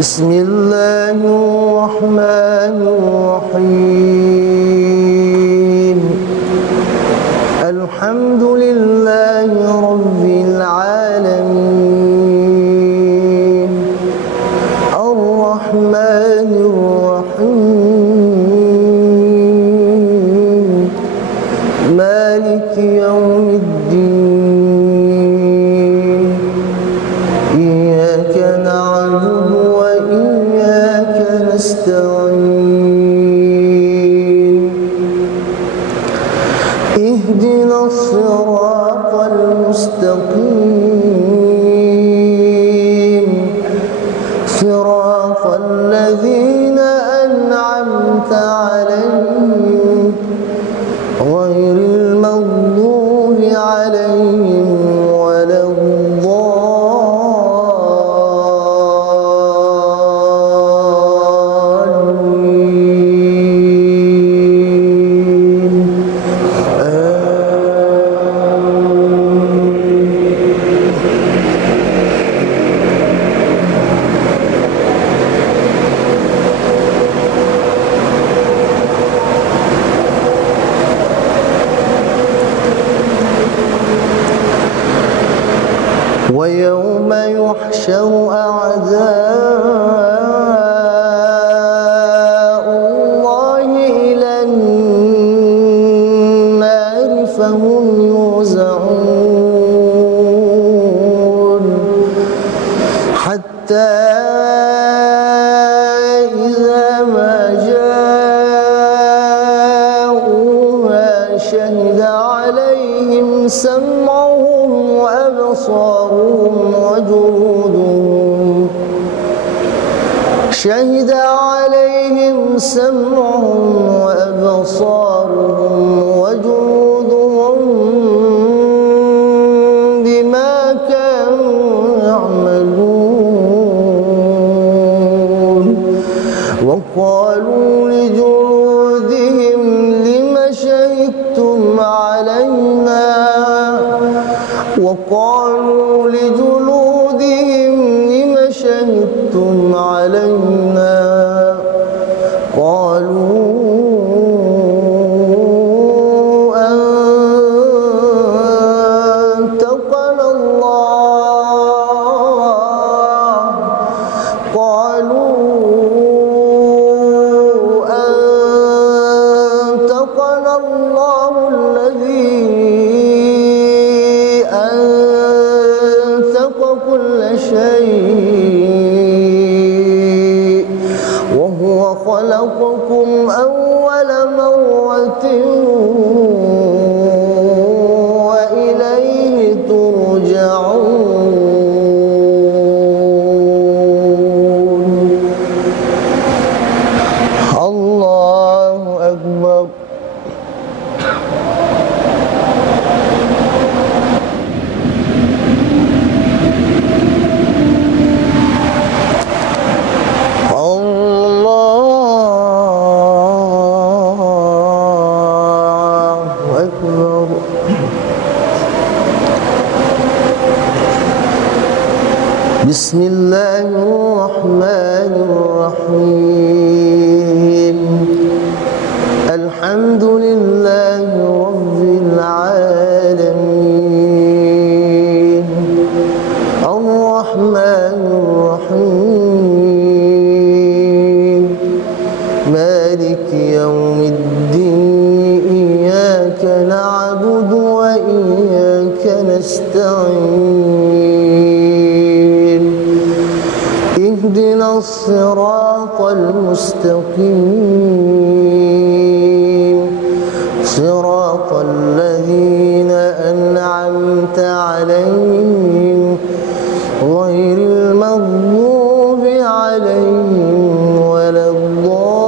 بسم الله الرحمن الرحيم. الحمد لله رب العالمين الرحمن الرحيم مالك يوم الدين إياك نعبد وإياك نستعين اهدنا الصراط المستقيم صراط الذين أنعمت عليهم غير المغضوب عليهم ولا الضالين ويوم يحشر أعداء الله إلى النار فهم يوزعون حتى إذا ما جاءوها شهد عليهم سمعهم وأبصارهم وجلودهم شهد عليهم سمعهم وأبصارهم وجلودهم بما كانوا يعملون وقالوا لجلودهم لم شهدتم علينا وقالوا لجلودهم لم شهدتم علينا قالوا أنطقنا الله أنطقنا الله الذي أنطق كل شيء وهو خلقكم أول مرة وإليه ترجعون. الله أكبر. بسم الله الرحمن الرحيم. الحمد لله رب العالمين الرحمن الرحيم مالك يوم الدين إياك نعبد وإياك نستعين اهدنا الصراط المستقيم صراط الذين أنعمت عليهم غير المغضوب عليهم ولا الضالين.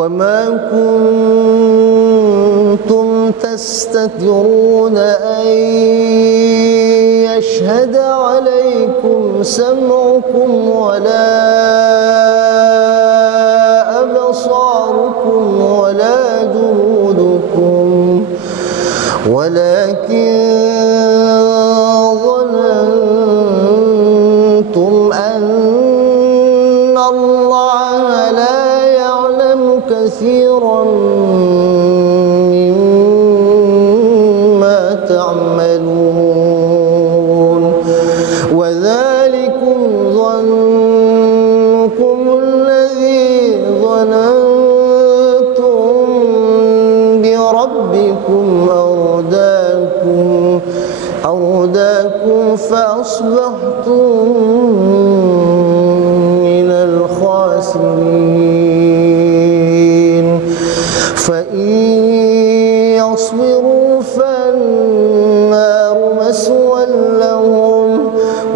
وما كنتم تستترون أن يشهد عليكم سمعكم ولا أبصاركم ولا جلودكم ولكن ظننتم أن الله لا يعلم كثيرا مما تعملون وذلكم ظنكم الذي ظننتم بربكم أرداكم فأصبحتم من الخاسرين فإن يصبروا فالنار مسوى لهم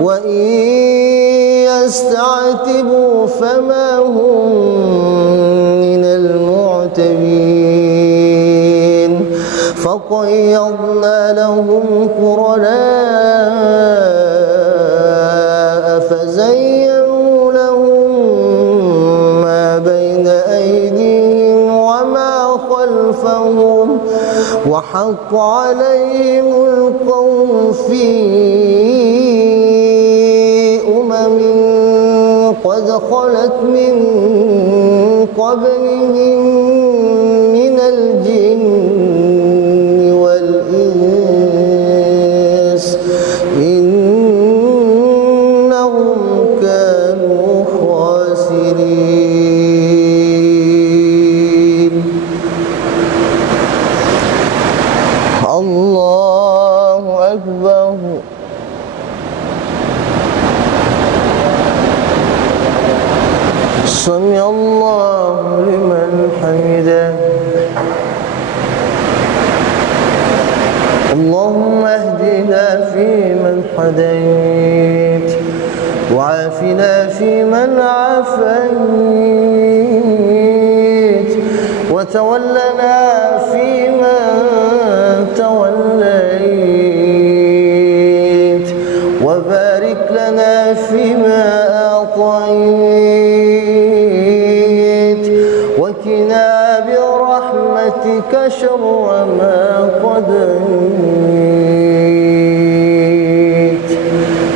وإن يستعتبوا فما هم من المعتبين فقيضنا لهم قرناء فزينوا لهم ما بين أيديهم وما خلفهم وحق عليهم القول في قد خلت من قبلهم من الجن والإنس إنهم كانوا خاسرين. الله أكبر. سمع الله لمن حمده. اللهم اهدنا فيمن هديت وعافنا فيمن عافيت وتولنا فيمن توليت وبارك لنا فيما أعطيت وقنا برحمتك شر ما قضيت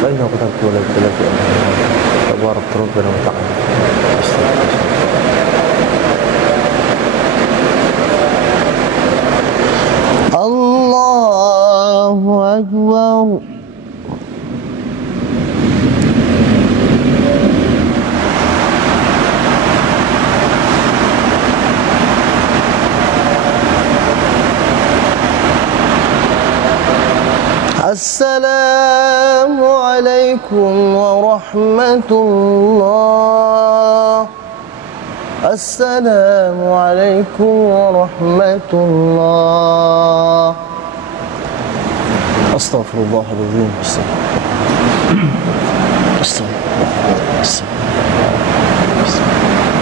فإنه قدرت ولا ابتلاك تبارك ربنا وتعالى. الله أكبر. السلام عليكم ورحمة الله. السلام عليكم ورحمة الله. أستغفر الله العظيم. أستغفر الله.